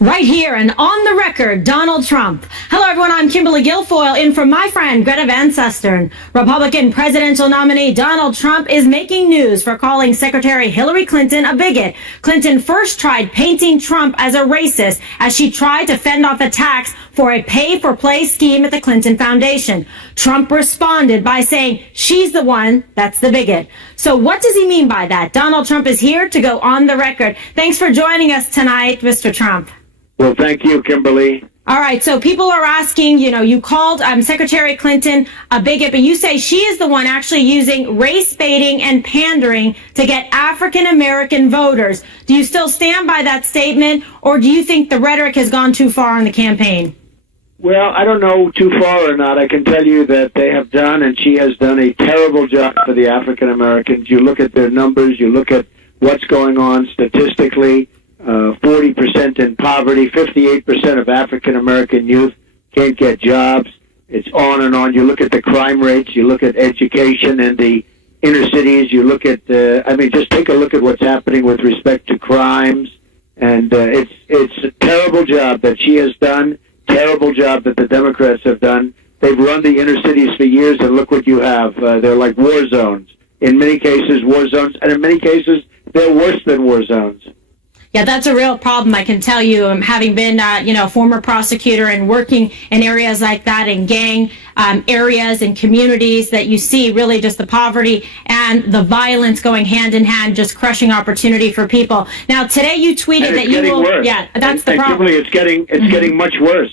Right here and on the record, Donald Trump. Hello, everyone. I'm Kimberly Guilfoyle, in for my friend Greta Van Susteren. Republican presidential nominee Donald Trump is making news for calling Secretary Hillary Clinton a bigot. Clinton first tried painting Trump as a racist as she tried to fend off attacks for a pay-for-play scheme at the Clinton Foundation. Trump responded by saying she's the one that's the bigot. So what does he mean by that? Donald Trump is here to go on the record. Thanks for joining us tonight, Mr. Trump. Well, thank you, Kimberly. All right, so people are asking, you called Secretary Clinton a bigot, but you say she is the one actually using race baiting and pandering to get African-American voters. Do you still stand by that statement, or do you think the rhetoric has gone too far in the campaign? Well, I don't know too far or not. I can tell you that they have done, and she has done, a terrible job for the African-Americans. You look at their numbers, you look at what's going on statistically. 40% in poverty, 58% of African-American youth can't get jobs. It's on and on. You look at the crime rates, you look at education in the inner cities, you look at, just take a look at what's happening with respect to crimes. And it's a terrible job that she has done, terrible job that the Democrats have done. They've run the inner cities for years, and look what you have. They're like war zones. In many cases, war zones, and in many cases, they're worse than war zones. Yeah, that's a real problem, I can tell you, having been, a former prosecutor and working in areas like that, in gang areas and communities, that you see really just the poverty and the violence going hand in hand, just crushing opportunity for people. Now, today you tweeted that you will. Worse. Yeah, that's the problem. It's getting much worse.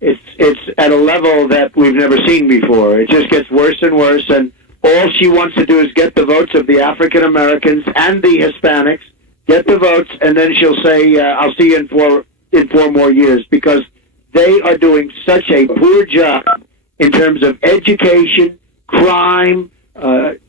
It's at a level that we've never seen before. It just gets worse and worse, and all she wants to do is get the votes of the African Americans and the Hispanics. Get the votes, and then she'll say, I'll see you in four more years, because they are doing such a poor job in terms of education, crime,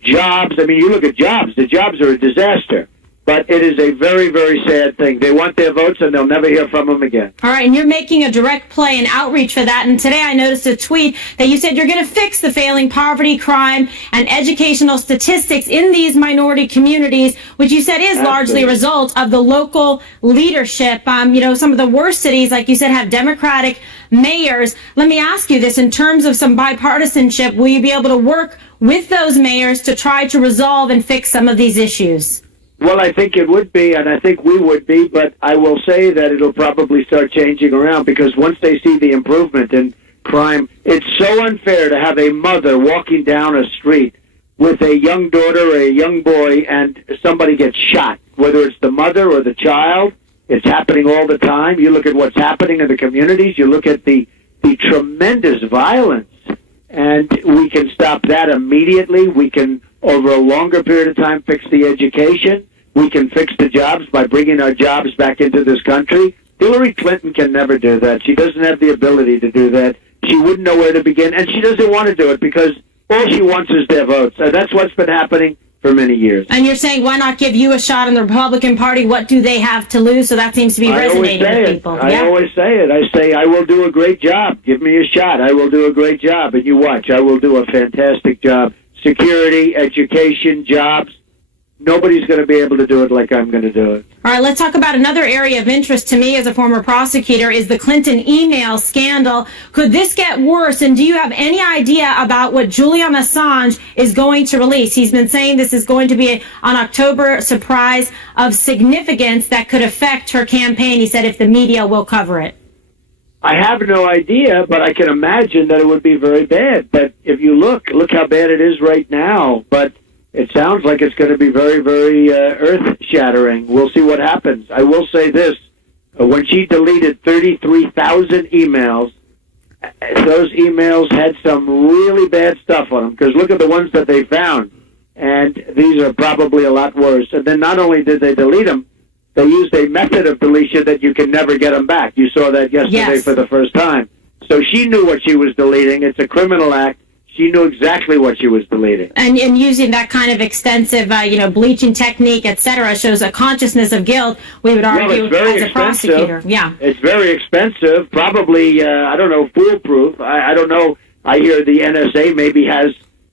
jobs. I mean, you look at jobs. The jobs are a disaster. But it is a very, very sad thing. They want their votes, and they'll never hear from them again. All right, and you're making a direct play and outreach for that. And today I noticed a tweet that you said you're going to fix the failing poverty, crime, and educational statistics in these minority communities, which you said is largely a result of the local leadership. Some of the worst cities, like you said, have Democratic mayors. Let me ask you this. In terms of some bipartisanship, will you be able to work with those mayors to try to resolve and fix some of these issues? Well, I think it would be, and I think we would be, but I will say that it'll probably start changing around, because once they see the improvement in crime, it's so unfair to have a mother walking down a street with a young daughter or a young boy and somebody gets shot, whether it's the mother or the child. It's happening all the time. You look at what's happening in the communities. You look at the tremendous violence, and we can stop that immediately. We can, over a longer period of time, fix the education. We can fix the jobs by bringing our jobs back into this country. Hillary Clinton can never do that. She doesn't have the ability to do that. She wouldn't know where to begin, and she doesn't want to do it, because all she wants is their votes. That's what's been happening for many years. And you're saying, why not give you a shot in the Republican Party? What do they have to lose? So that seems to be resonating with people. I always say it. I say, I will do a great job. Give me a shot. I will do a great job. And you watch. I will do a fantastic job. Security, education, jobs. Nobody's going to be able to do it like I'm going to do it. All right, let's talk about another area of interest to me as a former prosecutor, is the Clinton email scandal. Could this get worse? And do you have any idea about what Julian Assange is going to release? He's been saying this is going to be an October surprise of significance that could affect her campaign. He said if the media will cover it. I have no idea, but I can imagine that it would be very bad. But if you look how bad it is right now. But it sounds like it's going to be very, very earth-shattering. We'll see what happens. I will say this. When she deleted 33,000 emails, those emails had some really bad stuff on them, because look at the ones that they found. And these are probably a lot worse. And then not only did they delete them, they used a method of deletion that you can never get them back. You saw that yesterday for the first time. So she knew what she was deleting. It's a criminal act. She knew exactly what she was deleting. And using that kind of extensive, bleaching technique, et cetera, shows a consciousness of guilt, we would argue, as a prosecutor. Yeah. It's very expensive, probably, foolproof. I don't know. I hear the NSA maybe has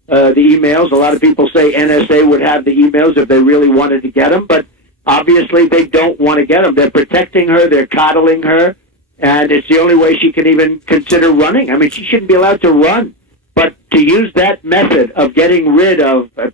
the emails. A lot of people say NSA would have the emails if they really wanted to get them. But obviously they don't want to get them. They're protecting her. They're coddling her. And it's the only way she can even consider running. I mean, she shouldn't be allowed to run. But to use that method of getting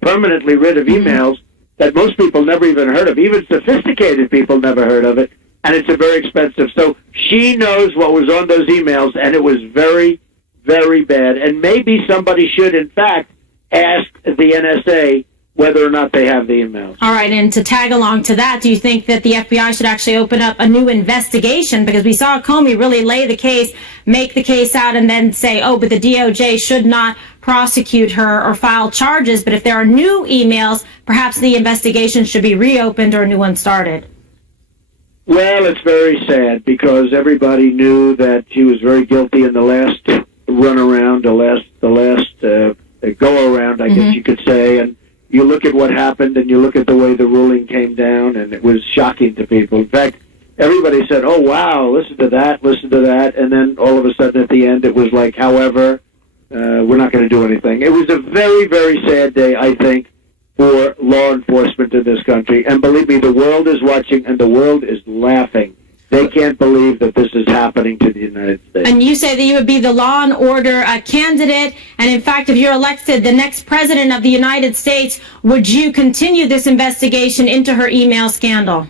permanently rid of emails that most people never even heard of, even sophisticated people never heard of it, and it's a very expensive. So she knows what was on those emails, and it was very, very bad. And maybe somebody should, in fact, ask the NSA whether or not they have the emails. All right, and to tag along to that, do you think that the FBI should actually open up a new investigation? Because we saw Comey really lay the case, make the case out, and then say, oh, but the DOJ should not prosecute her or file charges. But if there are new emails, perhaps the investigation should be reopened or a new one started. Well, it's very sad because everybody knew that she was very guilty in the last runaround, the last go-around, I guess you could say, and you look at what happened, and you look at the way the ruling came down, and it was shocking to people. In fact, everybody said, oh, wow, listen to that, and then all of a sudden at the end it was like, however, we're not going to do anything. It was a very, very sad day, I think, for law enforcement in this country. And believe me, the world is watching, and the world is laughing. They can't believe that this is happening to the United States. And you say that you would be the law and order candidate. And in fact, if you're elected the next president of the United States, would you continue this investigation into her email scandal?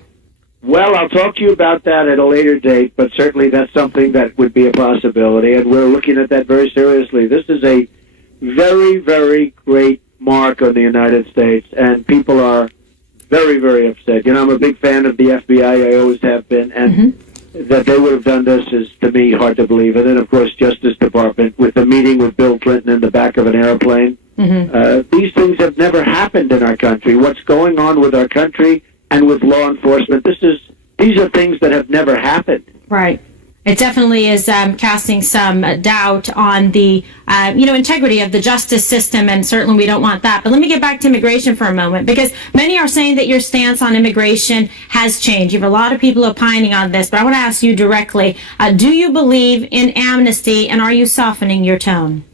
Well, I'll talk to you about that at a later date, but certainly that's something that would be a possibility, and we're looking at that very seriously. This is a very, very great mark on the United States, and people are very, very upset. You know, I'm a big fan of the FBI. I always have been, and that they would have done this is, to me, hard to believe. And then, of course, Justice Department, with the meeting with Bill Clinton in the back of an airplane. These things have never happened in our country. What's going on with our country and with law enforcement, these are things that have never happened. Right. It definitely is casting some doubt on the, integrity of the justice system, and certainly we don't want that. But let me get back to immigration for a moment, because many are saying that your stance on immigration has changed. You have a lot of people opining on this, but I want to ask you directly, do you believe in amnesty, and are you softening your tone?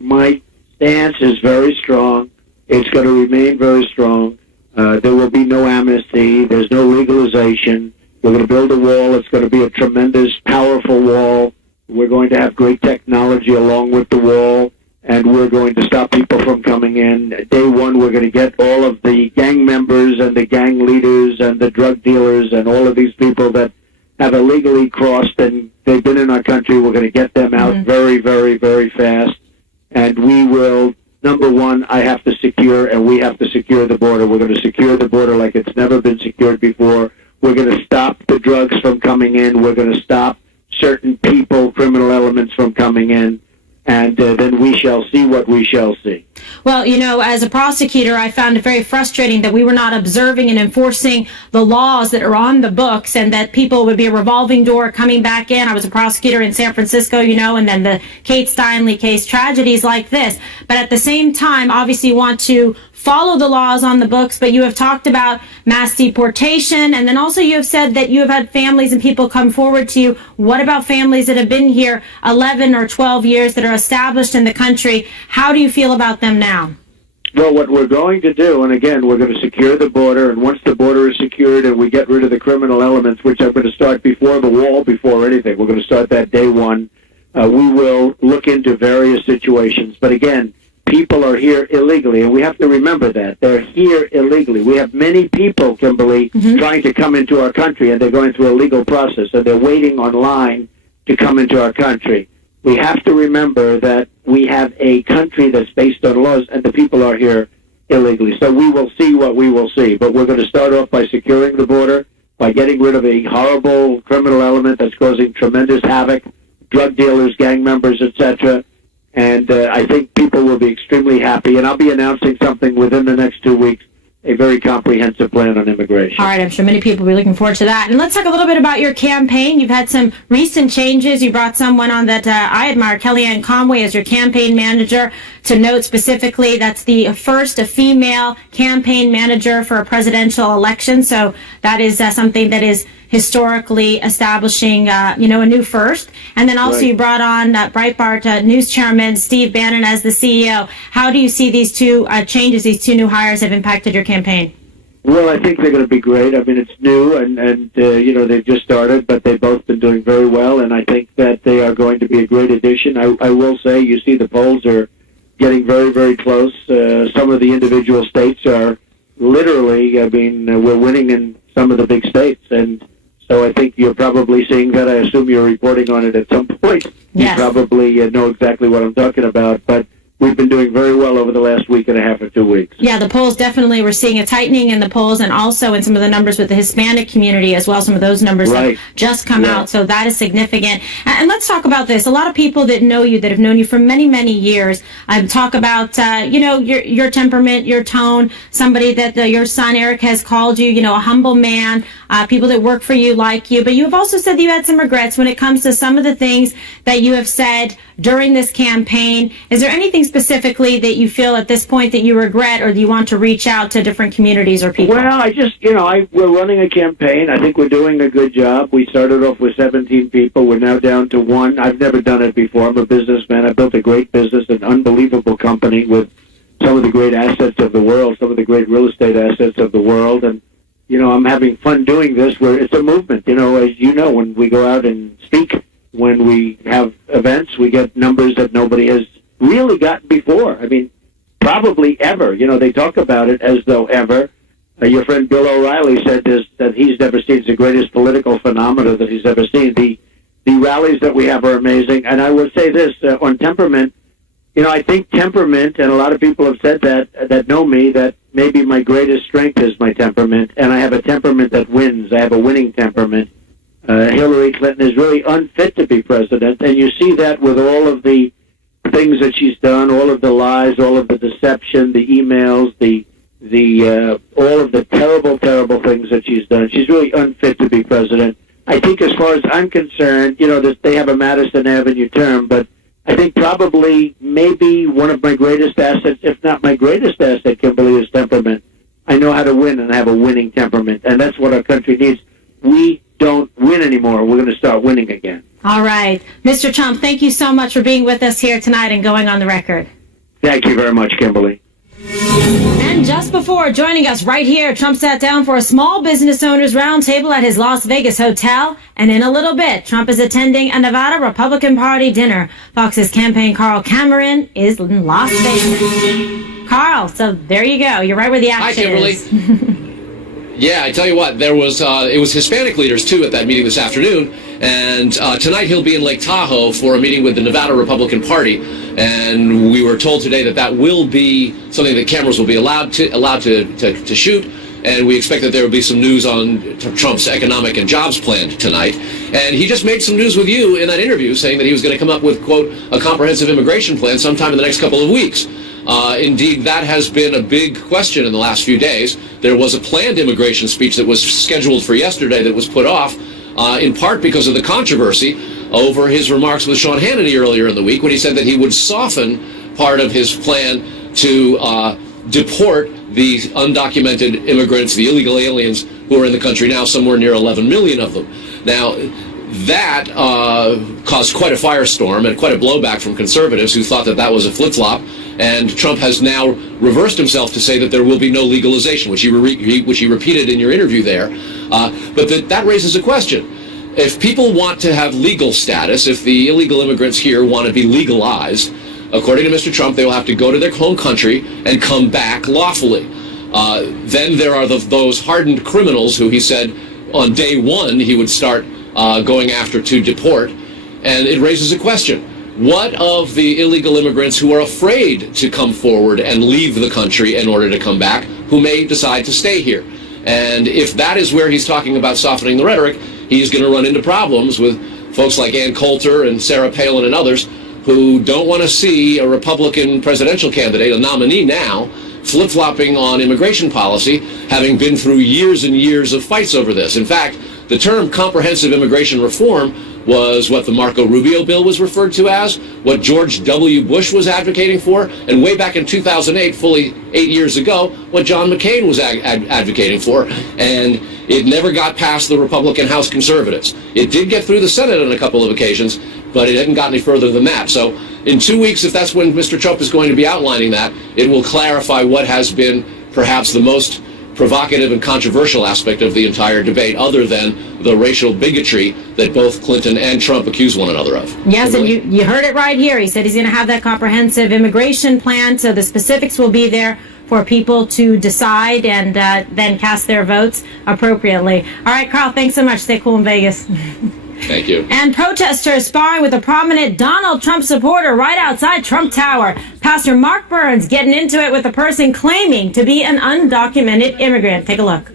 My stance is very strong. It's going to remain very strong. There will be no amnesty. There's no legalization. We're going to build a wall. It's going to be a tremendous, powerful wall. We're going to have great technology along with the wall, and we're going to stop people from coming in. Day one, we're going to get all of the gang members and the gang leaders and the drug dealers and all of these people that have illegally crossed and they've been in our country. We're going to get them out very, very, very fast. And we will, number one, we have to secure the border. We're going to secure the border like it's never been secured before. We're going to stop the drugs from coming in. We're going to stop certain people, criminal elements from coming in. And then we shall see what we shall see. Well, as a prosecutor, I found it very frustrating that we were not observing and enforcing the laws that are on the books, and that people would be a revolving door coming back in. I was a prosecutor in San Francisco, and then the Kate Steinle case, tragedies like this. But at the same time, obviously you want to follow the laws on the books, but you have talked about mass deportation, and then also you have said that you have had families and people come forward to you. What about families that have been here 11 or 12 years that are established in the country? How do you feel about them now? Well, what we're going to do, and again, we're going to secure the border, and once the border is secured and we get rid of the criminal elements, which I'm going to start before the wall, before anything, we're going to start that day one, we will look into various situations. But again, people are here illegally, and we have to remember that. They're here illegally. We have many people, Kimberly, trying to come into our country, and they're going through a legal process, and they're waiting online to come into our country. We have to remember that we have a country that's based on laws, and the people are here illegally. So we will see what we will see. But we're going to start off by securing the border, by getting rid of a horrible criminal element that's causing tremendous havoc, drug dealers, gang members, etc., and I think people will be extremely happy. And I'll be announcing something within the next 2 weeks, a very comprehensive plan on immigration. All right, I'm sure many people will be looking forward to that. And let's talk a little bit about your campaign. You've had some recent changes. You brought someone on that I admire, Kellyanne Conway, as your campaign manager. To note specifically, that's the first female campaign manager for a presidential election. So that is something that is historically establishing, a new first. And then also you brought on Breitbart News Chairman Steve Bannon as the CEO. How do you see these two changes, these two new hires have impacted your campaign? Well, I think they're going to be great. I mean, it's new, and they've just started, but they've both been doing very well, and I think that they are going to be a great addition. I will say, you see the polls are getting very, very close. Some of the individual states are literally, we're winning in some of the big states, and so I think you're probably seeing that. I assume you're reporting on it at some point. Yes. You probably know exactly what I'm talking about, but we've been doing very well over the last week and a half or 2 weeks. Yeah, the polls definitely, we're seeing a tightening in the polls, and also in some of the numbers with the Hispanic community as well. Some of those numbers have just come out, so that is significant. And let's talk about this. A lot of people that know you, that have known you for many, many years, talk about, your temperament, your tone, somebody that your son Eric has called you, a humble man, people that work for you like you. But you have also said that you had some regrets when it comes to some of the things that you have said during this campaign. Is there anything specifically that you feel at this point that you regret, or do you want to reach out to different communities or people? Well, we're running a campaign. I think we're doing a good job. We started off with 17 people. We're now down to 1. I've never done it before. I'm a businessman. I built a great business, an unbelievable company with some of the great assets of the world, some of the great real estate assets of the world. And, I'm having fun doing this, where it's a movement. As you know, when we go out and speak, when we have events, we get numbers that nobody has really gotten before. I mean, probably ever. They talk about it as though ever. Your friend Bill O'Reilly said this, that he's never seen. It's the greatest political phenomenon that he's ever seen. The rallies that we have are amazing. And I will say this, on temperament, I think temperament, and a lot of people have said that know me, that maybe my greatest strength is my temperament, and I have a temperament that wins. I have a winning temperament. Hillary Clinton is really unfit to be president, and you see that with all of the things that she's done, all of the lies, all of the deception, the emails, all of the terrible, terrible things that she's done. She's really unfit to be president. I think, as far as I'm concerned, that they have a Madison Avenue term, but I think probably maybe one of my greatest assets, if not my greatest asset, Kimberly, is temperament. I know how to win, and I have a winning temperament, and that's what our country needs. We don't win anymore. We're going to start winning again. All right. Mr. Trump, thank you so much for being with us here tonight and going on the record. Thank you very much, Kimberly. And just before joining us right here, Trump sat down for a small business owners roundtable at his Las Vegas hotel. And in a little bit, Trump is attending a Nevada Republican Party dinner. Fox's campaign Carl Cameron is in Las Vegas. Carl, so there you go. You're right where the action is. Hi, Kimberly. Yeah, I tell you what, it was Hispanic leaders, too, at that meeting this afternoon. And tonight he'll be in Lake Tahoe for a meeting with the Nevada Republican Party. And we were told today that will be something that cameras will be allowed to shoot. And we expect that there will be some news on Trump's economic and jobs plan tonight. And he just made some news with you in that interview, saying that he was going to come up with, quote, a comprehensive immigration plan sometime in the next couple of weeks. Indeed, that has been a big question in the last few days. There was a planned immigration speech that was scheduled for yesterday that was put off, in part because of the controversy over his remarks with Sean Hannity earlier in the week, when he said that he would soften part of his plan to deport the undocumented immigrants, the illegal aliens who are in the country now, somewhere near 11 million of them. Now, that caused quite a firestorm and quite a blowback from conservatives who thought that was a flip-flop. And Trump has now reversed himself to say that there will be no legalization, which he repeated in your interview there. But that raises a question. If people want to have legal status, if the illegal immigrants here want to be legalized, according to Mr. Trump, they will have to go to their home country and come back lawfully. Then there are those hardened criminals who he said on day one he would start going after to deport. And it raises a question. What of the illegal immigrants who are afraid to come forward and leave the country in order to come back, who may decide to stay here? And if that is where he's talking about softening the rhetoric, he's going to run into problems with folks like Ann Coulter and Sarah Palin and others who don't want to see a Republican presidential candidate, a nominee now, flip-flopping on immigration policy, having been through years and years of fights over this. In fact, the term comprehensive immigration reform was what the Marco Rubio bill was referred to as, what George W. Bush was advocating for, and way back in 2008, fully 8 years ago, what John McCain was advocating for, and it never got past the Republican House conservatives. It did get through the Senate on a couple of occasions, but it hadn't got any further than that. So in 2 weeks, if that's when Mr. Trump is going to be outlining that, it will clarify what has been perhaps the most provocative and controversial aspect of the entire debate, other than the racial bigotry that both Clinton and Trump accuse one another of. Yes, Kimberly? and you heard it right here. He said he's going to have that comprehensive immigration plan, so the specifics will be there for people to decide and then cast their votes appropriately. All right, Carl, thanks so much. Stay cool in Vegas. Thank you. And protesters sparring with a prominent Donald Trump supporter right outside Trump Tower. Pastor Mark Burns getting into it with a person claiming to be an undocumented immigrant. Take a look.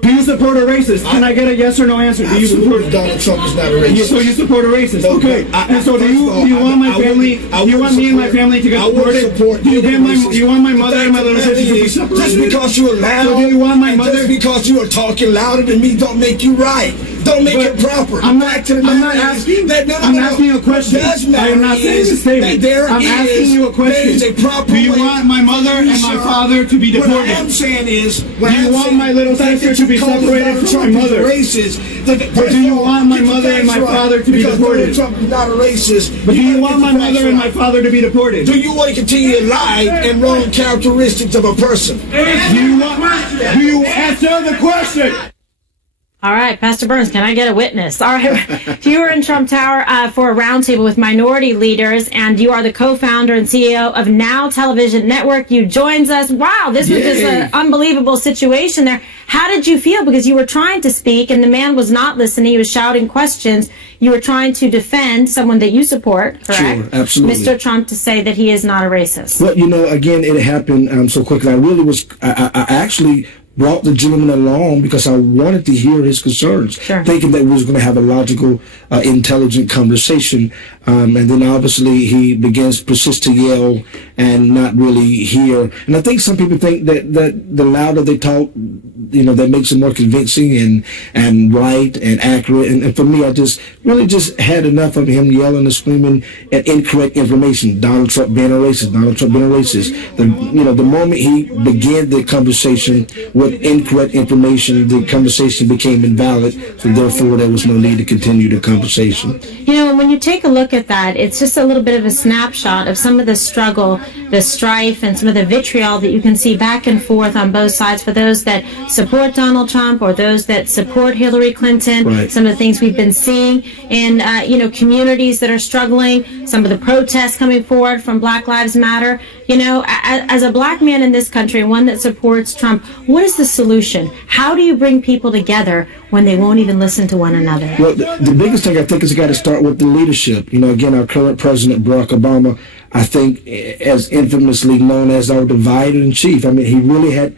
Do you support a racist? Can I get a yes or no answer? Do you support Donald Trump is not a racist? So you support a racist? Okay. And so do you want my family? Do you want me and my family to get deported? Do you want my mother and my little sister to be separated? Just because you're loud, so do you want my mother? Just because you are talking louder than me, don't make you right. Don't make it proper. I'm not asking you a question. I am not saying a statement. I'm asking you a question. Do you want my mother and my father to be deported? What I am saying is, do you want my little sister to be separated from my mother? But do you want my mother and my father to be deported? Trump is not a racist. But do you want my mother and my father to be deported? Do you want to continue to lie and wrong characteristics of a person? Do you answer the question? All right, Pastor Burns, can I get a witness? All right, you were in Trump Tower for a roundtable with minority leaders, and you are the co-founder and CEO of Now Television Network. You joins us. Wow, this was just an unbelievable situation there. How did you feel? Because you were trying to speak, and the man was not listening. He was shouting questions. You were trying to defend someone that you support, correct? Sure, absolutely. Mr. Trump, to say that he is not a racist. Well, again, it happened so quickly. I actually brought the gentleman along because I wanted to hear his concerns, thinking that we was going to have a logical, intelligent conversation. And then obviously he begins persist to yell and not really hear. And I think some people think that the louder they talk, that makes it more convincing and right and accurate. And for me, I just had enough of him yelling and screaming at incorrect information. Donald Trump being a racist. Donald Trump being a racist. The moment he began the conversation with incorrect information, the conversation became invalid. So therefore, there was no need to continue the conversation. When you take a look at that, it's just a little bit of a snapshot of some of the struggle, the strife, and some of the vitriol that you can see back and forth on both sides for those that support Donald Trump or those that support Hillary Clinton. Right. Some of the things we've been seeing in, communities that are struggling, some of the protests coming forward from Black Lives Matter. As a black man in this country, one that supports Trump, what is the solution? How do you bring people together when they won't even listen to one another? Well, the biggest thing I think is got to start with the leadership. Again, our current president, Barack Obama, I think, as infamously known as our divider in chief. I mean, he really had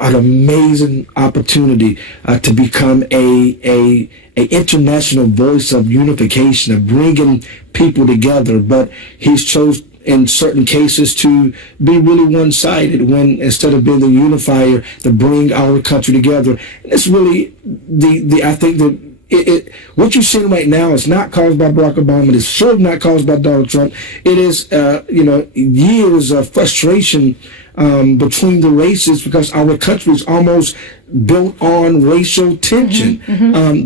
an amazing opportunity to become a international voice of unification, of bringing people together, but he's chose in certain cases to be really one-sided when instead of being the unifier to bring our country together. And it's really I think that what you're seeing right now is not caused by Barack Obama. It is sure not caused by Donald Trump. It is years of frustration between the races because our country is almost built on racial tension.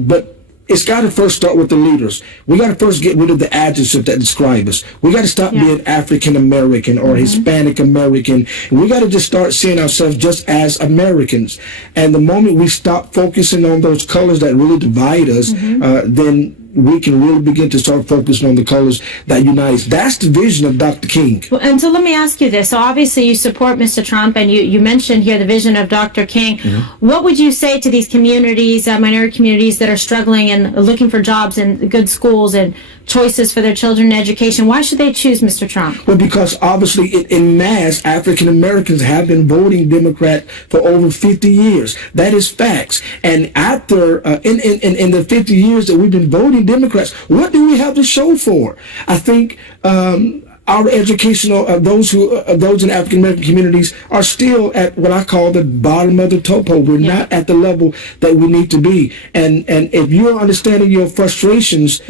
But it's got to first start with the leaders. We got to first get rid of the adjectives that describe us. We got to stop being African American or Hispanic American. We got to just start seeing ourselves just as Americans. And the moment we stop focusing on those colors that really divide us, then we can really begin to start focusing on the colors that unite us. That's the vision of Dr. King. Well, and so let me ask you this. So obviously you support Mr. Trump, and you mentioned here the vision of Dr. King. What would you say to these communities, minority communities that are struggling and looking for jobs and good schools and choices for their children in education? Why should they choose Mr. Trump? Well, because obviously in mass, African Americans have been voting Democrat for over 50 years. That is facts. And after, in the 50 years that we've been voting Democrats, what do we have to show for? I think our educational, those in African American communities are still at what I call the bottom of the topo. We're not at the level that we need to be. And if you're understanding your frustrations,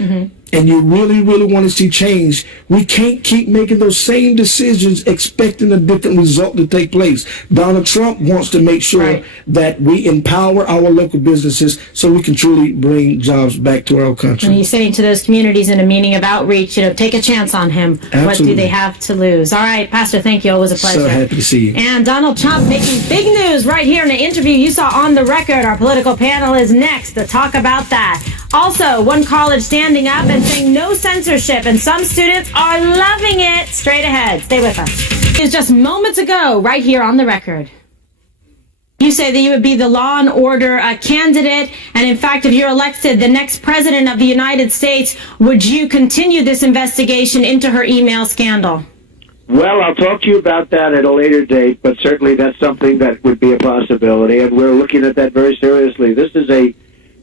and you really, really want to see change, we can't keep making those same decisions expecting a different result to take place. Donald Trump wants to make sure that we empower our local businesses so we can truly bring jobs back to our country. And he's saying to those communities in a meeting of outreach, take a chance on him. Absolutely. What do they have to lose? All right, Pastor, thank you. Always a pleasure. So happy to see you. And Donald Trump making big news right here in an interview you saw on the record. Our political panel is next to talk about that. Also, one college standing up and saying no censorship, and some students are loving it. Straight ahead. Stay with us. It was just moments ago, right here on the record. You say that you would be the law and order candidate, and in fact, if you're elected the next president of the United States, would you continue this investigation into her email scandal? Well, I'll talk to you about that at a later date, but certainly that's something that would be a possibility, and we're looking at that very seriously. This is a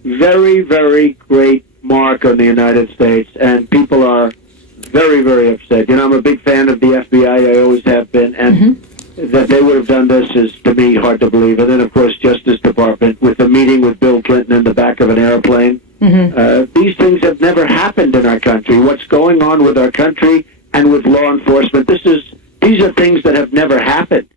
very, very great mark on the United States, and people are very, very upset. I'm a big fan of the FBI. I always have been, and that they would have done this is, to me, hard to believe. And then, of course, Justice Department with a meeting with Bill Clinton in the back of an airplane. These things have never happened in our country. What's going on with our country and with law enforcement, these are things that have never happened.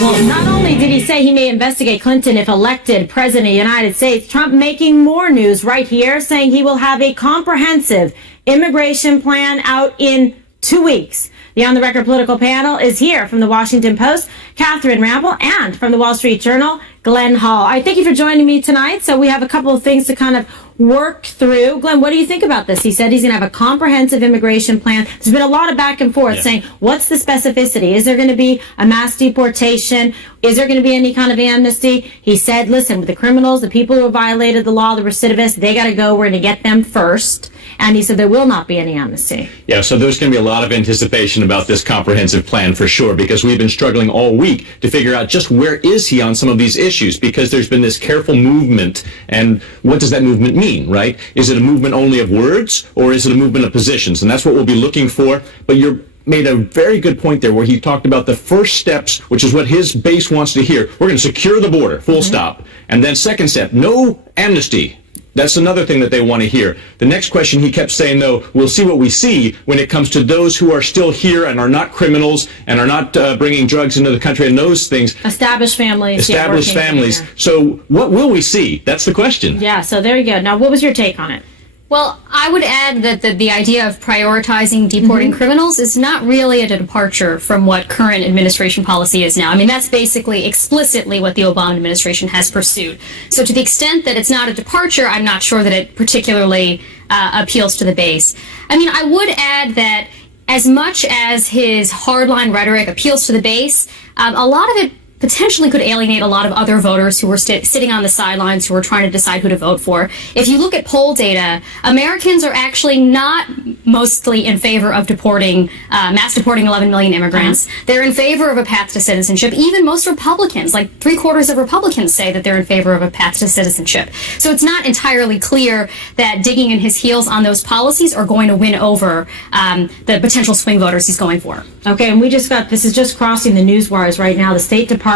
Well, not only did he say he may investigate Clinton if elected president of the United States, Trump making more news right here, saying he will have a comprehensive immigration plan out in 2 weeks. The On the Record political panel is here from the Washington Post, Catherine Ramble, and from the Wall Street Journal, Glenn Hall. I thank you for joining me tonight. So we have a couple of things to kind of work through. Glenn, what do you think about this? He said he's going to have a comprehensive immigration plan. There's been a lot of back and forth saying, what's the specificity? Is there going to be a mass deportation? Is there going to be any kind of amnesty? He said, listen, with the criminals, the people who have violated the law, the recidivists, they got to go. We're going to get them first. And he said there will not be any amnesty. Yeah, so there's going to be a lot of anticipation about this comprehensive plan for sure, because we've been struggling all week to figure out just where is he on some of these issues, because there's been this careful movement. And what does that movement mean, right? Is it a movement only of words, or is it a movement of positions? And that's what we'll be looking for. But you're made a very good point there where he talked about the first steps, which is what his base wants to hear. We're going to secure the border, full stop. And then second step, no amnesty. That's another thing that they want to hear. The next question he kept saying, though, we'll see what we see when it comes to those who are still here and are not criminals and are not bringing drugs into the country and those things. Established families. Established families. So what will we see? That's the question. Yeah, so there you go. Now, what was your take on it? Well, I would add that the idea of prioritizing deporting criminals is not really a departure from what current administration policy is now. I mean, that's basically explicitly what the Obama administration has pursued. So to the extent that it's not a departure, I'm not sure that it particularly appeals to the base. I mean, I would add that as much as his hardline rhetoric appeals to the base, a lot of it potentially could alienate a lot of other voters who were sitting on the sidelines who were trying to decide who to vote for. If you look at poll data, Americans are actually not mostly in favor of mass deporting 11 million immigrants. They're in favor of a path to citizenship. Even most Republicans, like 3/4 of Republicans, say that they're in favor of a path to citizenship. So it's not entirely clear that digging in his heels on those policies are going to win over the potential swing voters he's going for. Okay, and this is just crossing the news wires right now. The State Department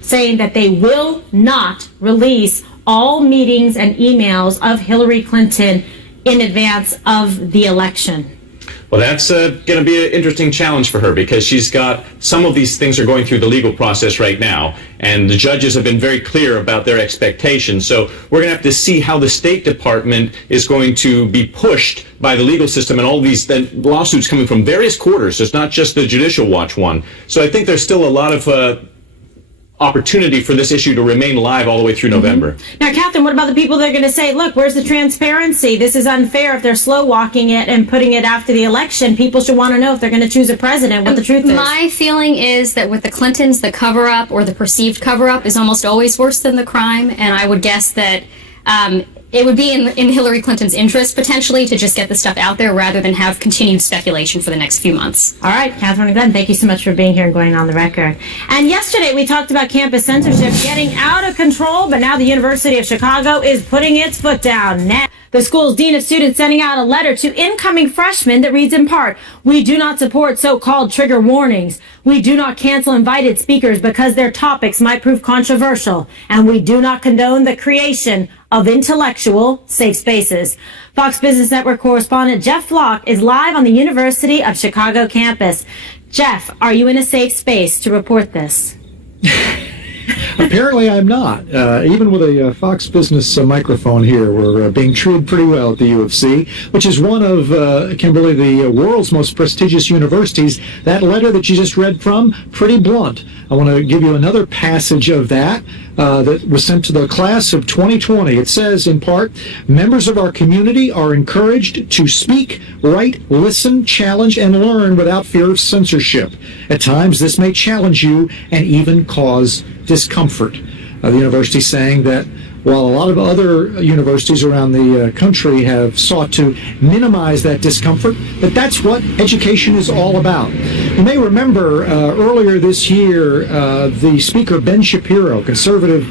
saying that they will not release all meetings and emails of Hillary Clinton in advance of the election. Well, that's going to be an interesting challenge for her, because she's got some of these things are going through the legal process right now, and the judges have been very clear about their expectations. So we're going to have to see how the State Department is going to be pushed by the legal system and all these lawsuits coming from various quarters. So it's not just the Judicial Watch one. So I think there's still a lot of opportunity for this issue to remain live all the way through November. Now, Catherine, what about the people that are going to say, look, where's the transparency? This is unfair if they're slow walking it and putting it after the election. People should want to know if they're going to choose a president, what the truth is. My feeling is that with the Clintons, the cover-up or the perceived cover-up is almost always worse than the crime, and I would guess that it would be in Hillary Clinton's interest, potentially, to just get the stuff out there rather than have continued speculation for the next few months. All right, Catherine and Glenn, thank you so much for being here and going on the record. And yesterday we talked about campus censorship getting out of control, but now the University of Chicago is putting its foot down. Now, the school's dean of students sending out a letter to incoming freshmen that reads in part, "We do not support so-called trigger warnings. We do not cancel invited speakers because their topics might prove controversial. And we do not condone the creation of intellectual safe spaces." Fox Business Network correspondent Jeff Flock is live on the University of Chicago campus. Jeff, are you in a safe space to report this? Apparently I'm not. Even with a Fox Business microphone here, we're being treated pretty well at the U of C, which is one of, Kimberly, the world's most prestigious universities. That letter that you just read from, pretty blunt. I want to give you another passage of that that was sent to the class of 2020. It says, in part, members of our community are encouraged to speak, write, listen, challenge, and learn without fear of censorship. At times, this may challenge you and even cause discomfort. The university saying that while a lot of other universities around the country have sought to minimize that discomfort, that's what education is all about. You may remember earlier this year, the speaker, Ben Shapiro, conservative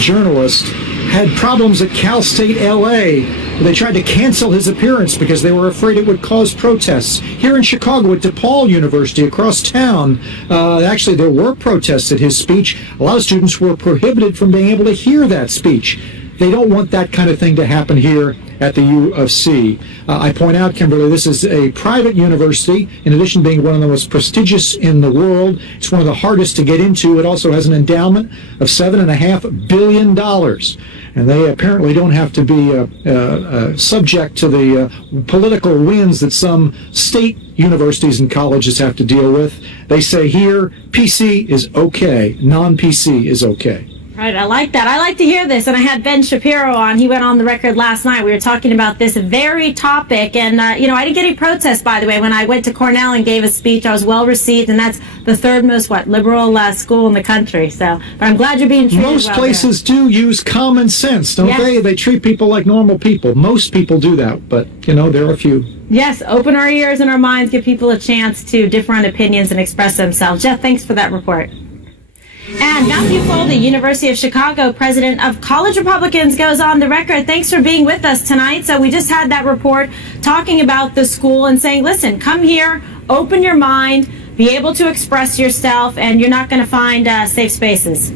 journalist, had problems at Cal State LA. They tried to cancel his appearance because they were afraid it would cause protests. Here in Chicago at DePaul University across town, actually there were protests at his speech. A lot of students were prohibited from being able to hear that speech. They don't want that kind of thing to happen here at the U of C. I point out, Kimberly, this is a private university. In addition to being one of the most prestigious in the world, it's one of the hardest to get into. It also has an endowment of $7.5 billion. And they apparently don't have to be subject to the political winds that some state universities and colleges have to deal with. They say here, PC is okay, non-PC is okay. Right, I like that. I like to hear this. And I had Ben Shapiro on. He went on the record last night. We were talking about this very topic. And, I didn't get any protests, by the way. When I went to Cornell and gave a speech, I was well received. And that's the third most, liberal school in the country. So, but I'm glad you're being treated Most well places do use common sense, don't they? They treat people like normal people. Most people do that. But, there are a few. Yes, open our ears and our minds, give people a chance to differ on opinions and express themselves. Jeff, thanks for that report. And Matthew Foldy, University of Chicago, president of College Republicans, goes on the record. Thanks for being with us tonight. So we just had that report talking about the school and saying, listen, come here, open your mind, be able to express yourself, and you're not going to find safe spaces.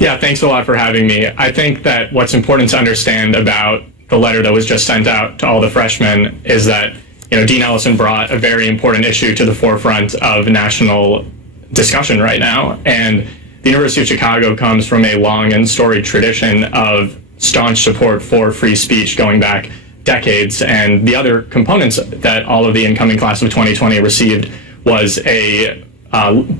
Yeah, thanks a lot for having me. I think that what's important to understand about the letter that was just sent out to all the freshmen is that, Dean Ellison brought a very important issue to the forefront of national discussion right now, and the University of Chicago comes from a long and storied tradition of staunch support for free speech going back decades, and the other components that all of the incoming class of 2020 received was a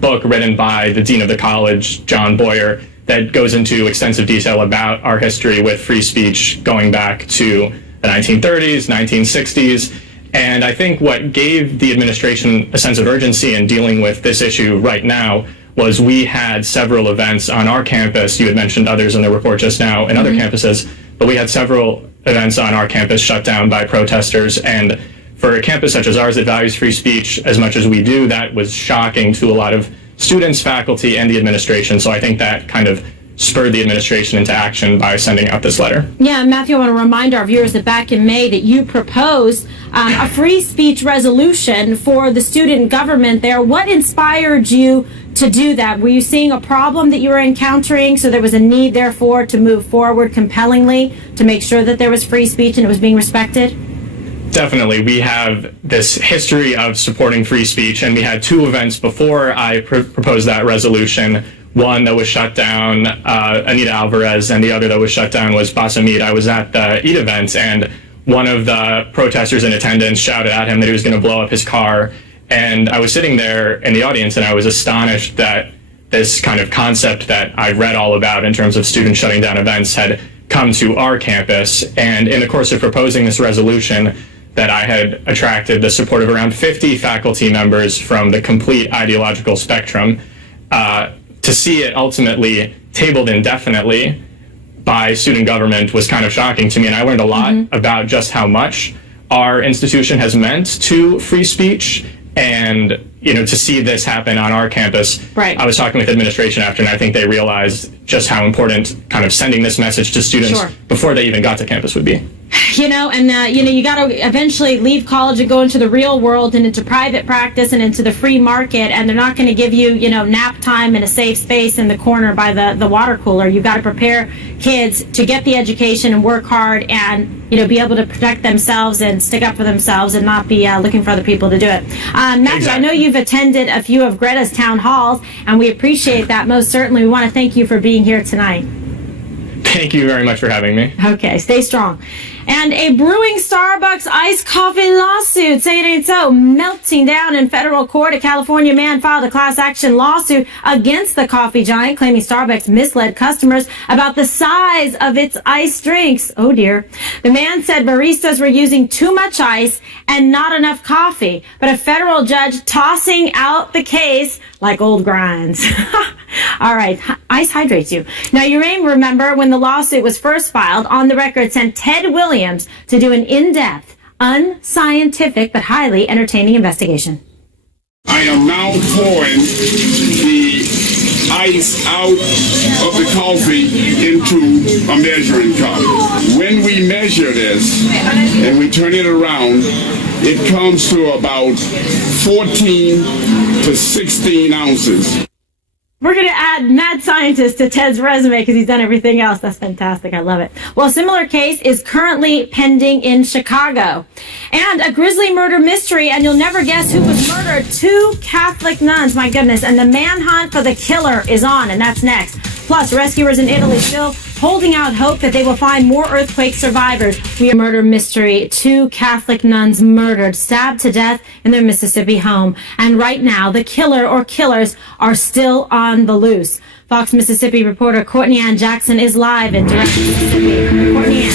book written by the dean of the college, John Boyer, that goes into extensive detail about our history with free speech going back to the 1930s, 1960s. And I think what gave the administration a sense of urgency in dealing with this issue right now was we had several events on our campus. You had mentioned others in the report just now and other campuses, but we had several events on our campus shut down by protesters. And for a campus such as ours that values free speech as much as we do, that was shocking to a lot of students, faculty, and the administration. So I think that kind of spurred the administration into action by sending out this letter. Yeah, Matthew, I want to remind our viewers that back in May that you proposed a free speech resolution for the student government there. What inspired you to do that? Were you seeing a problem that you were encountering, so there was a need, therefore, to move forward compellingly to make sure that there was free speech and it was being respected? Definitely. We have this history of supporting free speech, and we had two events before I proposed that resolution. One that was shut down, Anita Alvarez, and the other that was shut down was Basamid. I was at the Eid event, and one of the protesters in attendance shouted at him that he was going to blow up his car. And I was sitting there in the audience, and I was astonished that this kind of concept that I read all about in terms of students shutting down events had come to our campus. And in the course of proposing this resolution, that I had attracted the support of around 50 faculty members from the complete ideological spectrum. To see it ultimately tabled indefinitely by student government was kind of shocking to me, and I learned a lot about just how much our institution has meant to free speech and to see this happen on our campus, Right. I was talking with administration after, and I think they realized just how important kind of sending this message to students Sure. before they even got to campus would be. You got to eventually leave college and go into the real world and into private practice and into the free market, and they're not going to give you, nap time in a safe space in the corner by the water cooler. You've got to prepare kids to get the education and work hard and, be able to protect themselves and stick up for themselves and not be looking for other people to do it. Matthew, Exactly. I know you've attended a few of Greta's town halls, and we appreciate that most certainly. We want to thank you for being here tonight. Thank you very much for having me. Okay, stay strong. And a brewing Starbucks iced coffee lawsuit, say it ain't so, melting down in federal court. A California man filed a class action lawsuit against the coffee giant, claiming Starbucks misled customers about the size of its iced drinks. Oh dear. The man said baristas were using too much ice and not enough coffee, but a federal judge tossing out the case like old grinds. All right, ice hydrates you. Now, you may remember when the lawsuit was first filed, On the Record sent Ted Williams to do an in-depth, unscientific, but highly entertaining investigation. I am now pouring the ice out of the coffee into a measuring cup. When we measure this and we turn it around, it comes to about 14 to 16 ounces. We're going to add mad scientist to Ted's resume because he's done everything else. That's fantastic. I love it. Well, a similar case is currently pending in Chicago. And a grisly murder mystery, and you'll never guess who was murdered. 2 Catholic nuns, my goodness. And the manhunt for the killer is on, and that's next. Plus, rescuers in Italy still holding out hope that they will find more earthquake survivors. We have murder mystery. 2 Catholic nuns murdered, stabbed to death in their Mississippi home. And right now, the killer or killers are still on the loose. Fox Mississippi reporter Courtney Ann Jackson is live in direct Mississippi. Courtney Ann.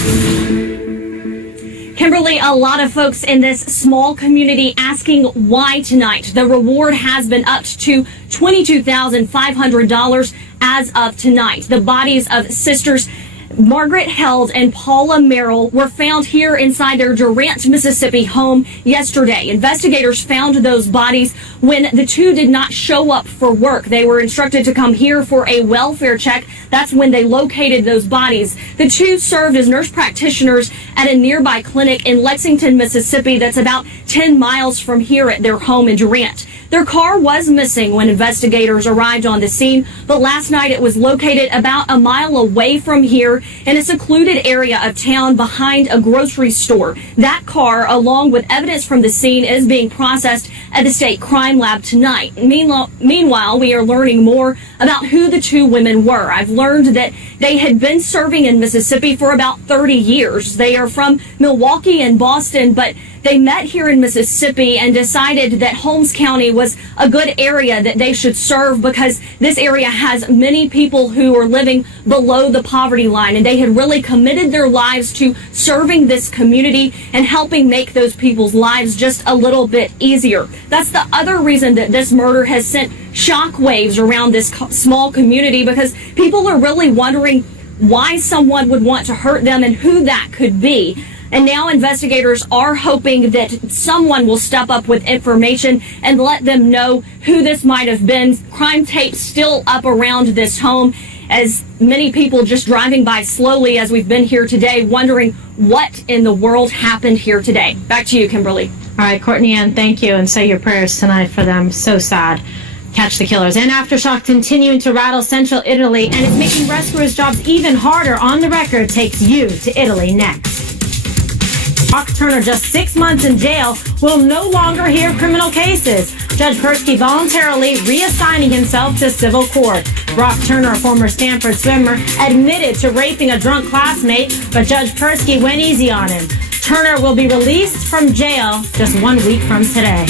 Kimberly, a lot of folks in this small community asking why tonight. The reward has been upped to $22,500 as of tonight. The bodies of sisters Margaret Held and Paula Merrill were found here inside their Durant, Mississippi home yesterday. Investigators found those bodies when the two did not show up for work. They were instructed to come here for a welfare check. That's when they located those bodies. The two served as nurse practitioners at a nearby clinic in Lexington, Mississippi that's about 10 miles from here at their home in Durant. Their car was missing when investigators arrived on the scene, but last night it was located about a mile away from here in a secluded area of town behind a grocery store. That car, along with evidence from the scene, is being processed at the state crime lab tonight. Meanwhile, we are learning more about who the two women were. I've learned that they had been serving in Mississippi for about 30 years. They are from Milwaukee and Boston, but they met here in Mississippi and decided that Holmes County was a good area that they should serve because this area has many people who are living below the poverty line, and they had really committed their lives to serving this community and helping make those people's lives just a little bit easier. That's the other reason that this murder has sent shockwaves around this small community, because people are really wondering why someone would want to hurt them and who that could be. And now investigators are hoping that someone will step up with information and let them know who this might have been. Crime tape still up around this home, as many people just driving by slowly as we've been here today, wondering what in the world happened here today. Back to you, Kimberly. All right, Courtney Ann, thank you, and say your prayers tonight for them. So sad. Catch the killers. And aftershock continuing to rattle central Italy, and it's making rescuers' jobs even harder. On the Record takes you to Italy next. Brock Turner, just 6 months in jail, will no longer hear criminal cases. Judge Persky voluntarily reassigning himself to civil court. Brock Turner, a former Stanford swimmer, admitted to raping a drunk classmate, but Judge Persky went easy on him. Turner will be released from jail just 1 week from today.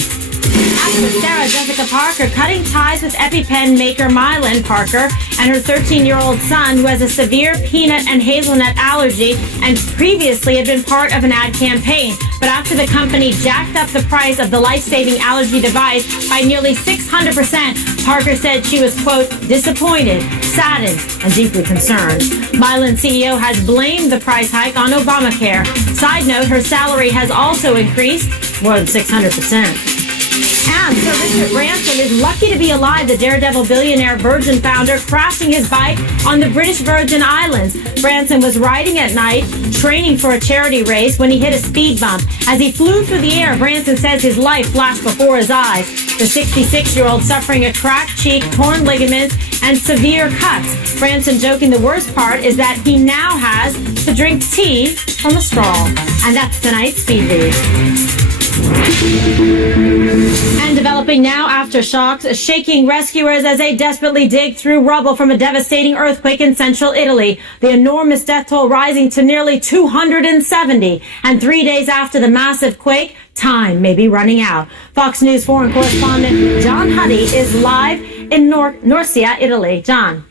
Actress Sarah Jessica Parker cutting ties with EpiPen maker Mylan Parker and her 13-year-old son, who has a severe peanut and hazelnut allergy and previously had been part of an ad campaign. But after the company jacked up the price of the life-saving allergy device by nearly 600%, Parker said she was, quote, disappointed, saddened, and deeply concerned. Mylan CEO has blamed the price hike on Obamacare. Side note, her salary has also increased more than 600%. And Sir Richard Branson is lucky to be alive. The daredevil billionaire Virgin founder crashing his bike on the British Virgin Islands. Branson was riding at night, training for a charity race when he hit a speed bump. As he flew through the air, Branson says his life flashed before his eyes. The 66-year-old suffering a cracked cheek, torn ligaments, and severe cuts. Branson joking the worst part is that he now has to drink tea from a straw. And that's tonight's Speed Read. And developing now, aftershocks shaking rescuers as they desperately dig through rubble from a devastating earthquake in central Italy. The enormous death toll rising to nearly 270. And 3 days after the massive quake, time may be running out. Fox News foreign correspondent John Huddy is live in Norcia, Italy. John.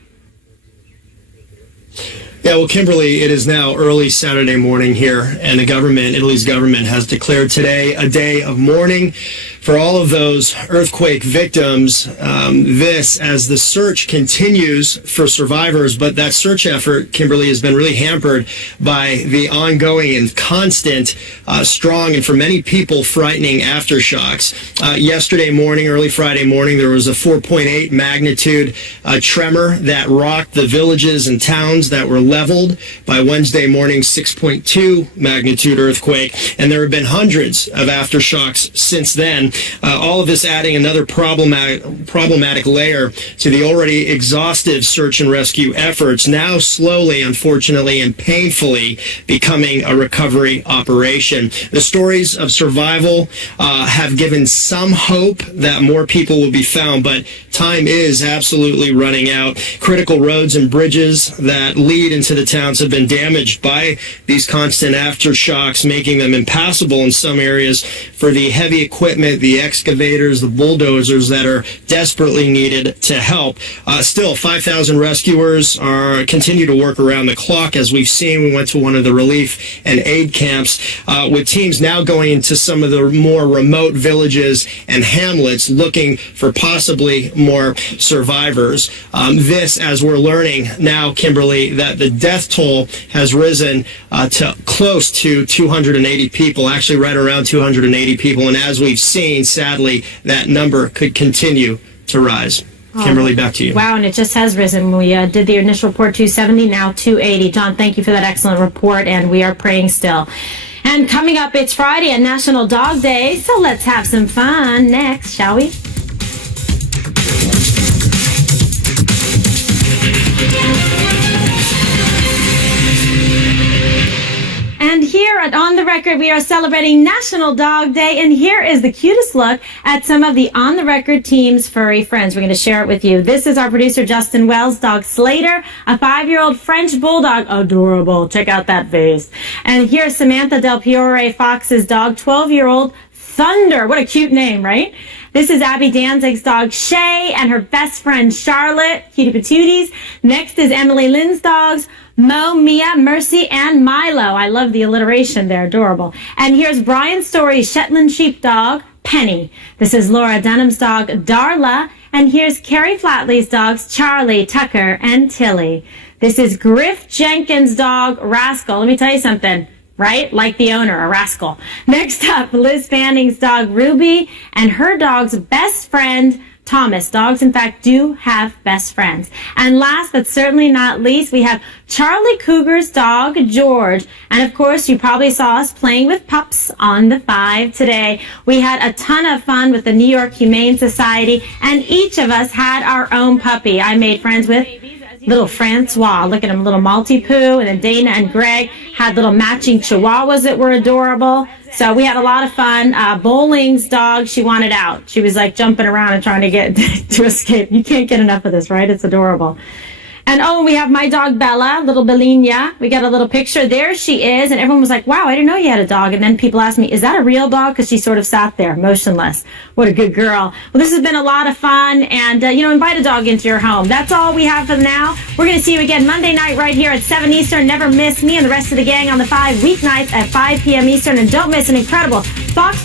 Yeah, well, Kimberly, it is now early Saturday morning here, and Italy's government has declared today a day of mourning for all of those earthquake victims. This as the search continues for survivors, but that search effort, Kimberly, has been really hampered by the ongoing and constant, strong, and for many people, frightening aftershocks. Yesterday morning, early Friday morning, there was a 4.8 magnitude tremor that rocked the villages and towns that were leveled. By Wednesday morning, 6.2 magnitude earthquake, and there have been hundreds of aftershocks since then. All of this adding another problematic layer to the already exhaustive search and rescue efforts, now slowly, unfortunately, and painfully becoming a recovery operation. The stories of survival have given some hope that more people will be found, but time is absolutely running out. Critical roads and bridges that lead into the towns have been damaged by these constant aftershocks, making them impassable in some areas for the heavy equipment, the excavators, the bulldozers that are desperately needed to help. Still, 5,000 rescuers continue to work around the clock. As we've seen, we went to one of the relief and aid camps with teams now going into some of the more remote villages and hamlets looking for possibly more survivors. This, as we're learning now, Kimberly, that the death toll has risen to close to 280 people, actually right around 280 people. And as we've seen, sadly, that number could continue to rise. Kimberly, back to you. Wow, and it just has risen. We did the initial report 270, now 280. John, thank you for that excellent report, and we are praying still. And coming up, it's Friday and National Dog Day, so let's have some fun next, shall we? And here at On the Record, we are celebrating National Dog Day, and here is the cutest look at some of the On the Record team's furry friends. We're going to share it with you. This is our producer, Justin Wells' dog Slater, a 5-year-old French bulldog. Adorable. Check out that face. And here's Samantha Del Fiore Fox's dog, 12-year-old Thunder. What a cute name, right? This is Abby Danzig's dog, Shay, and her best friend, Charlotte. Cutie patooties. Next is Emily Lynn's dogs, Mo, Mia, Mercy, and Milo. I love the alliteration. They're adorable. And here's Brian Story's Shetland sheepdog, Penny. This is Laura Dunham's dog, Darla. And here's Carrie Flatley's dogs, Charlie, Tucker, and Tilly. This is Griff Jenkins' dog, Rascal. Let me tell you something. Right? Like the owner, a rascal. Next up, Liz Fanning's dog, Ruby, and her dog's best friend, Thomas. Dogs, in fact, do have best friends. And last but certainly not least, we have Charlie Cougar's dog, George. And of course, you probably saw us playing with pups on the 5 today. We had a ton of fun with the New York Humane Society, and each of us had our own puppy. I made friends with little Francois. Look at him, little Maltipoo. And then Dana and Greg had little matching chihuahuas that were adorable. So we had a lot of fun. Bowling's dog, she wanted out. She was like jumping around and trying to get to escape. You can't get enough of this, right? It's adorable. And oh, we have my dog Bella, little Belinia. We got a little picture. There she is. And everyone was like, wow, I didn't know you had a dog. And then people asked me, is that a real dog? Because she sort of sat there motionless. What a good girl. Well, this has been a lot of fun. And, invite a dog into your home. That's all we have for now. We're going to see you again Monday night right here at 7 Eastern. Never miss me and the rest of the gang on the 5 weeknights at 5 p.m. Eastern. And don't miss an incredible Fox